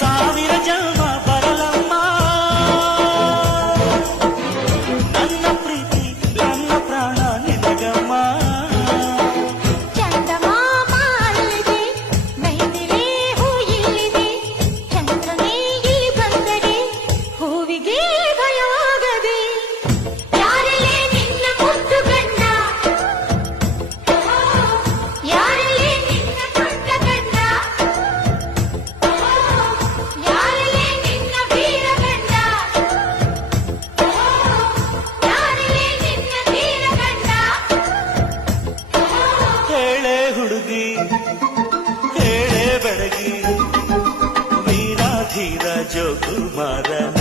ಸಾವಿರ ಜನ್ಮ ಬರಲಮ್ಮ ನನ್ನ ಪ್ರೀತಿ ನನ್ನ ಪ್ರಾಣ ನಿನಗಮ್ಮ. ಚಂದಮಾಮ ಅಲ್ಲಿದೆ, ಮೈದಿಲೆ ಹೂ ಇಲ್ಲಿದೆ, ಚಂದ್ರನೇ ಇಲ್ಲಿ ಬಂದರೆ ಹೂವಿಗೆ ಭಯ ಆಗದೆ. ಯಾರಲ್ಲೇ ನಿನ್ನ ಮುದ್ದು ಗಂಡ, ಯಾರಲ್ಲೇ ನಿನ್ನ ಪುಟ್ಟ ಗಂಡ, ಯಾರಲ್ಲೇ ನಿನ್ನ ವೀರ ಗಂಡ, ಯಾರಲ್ಲೇ ನಿನ್ನ ಧೀರ ಗಂಡ. ಹೇಳೆ ಹುಡುಗಿ ಹೇಳೆ ಬೆಳಗಿ ವೀರಾಧೀರ ಜೋಕುಮಾರನ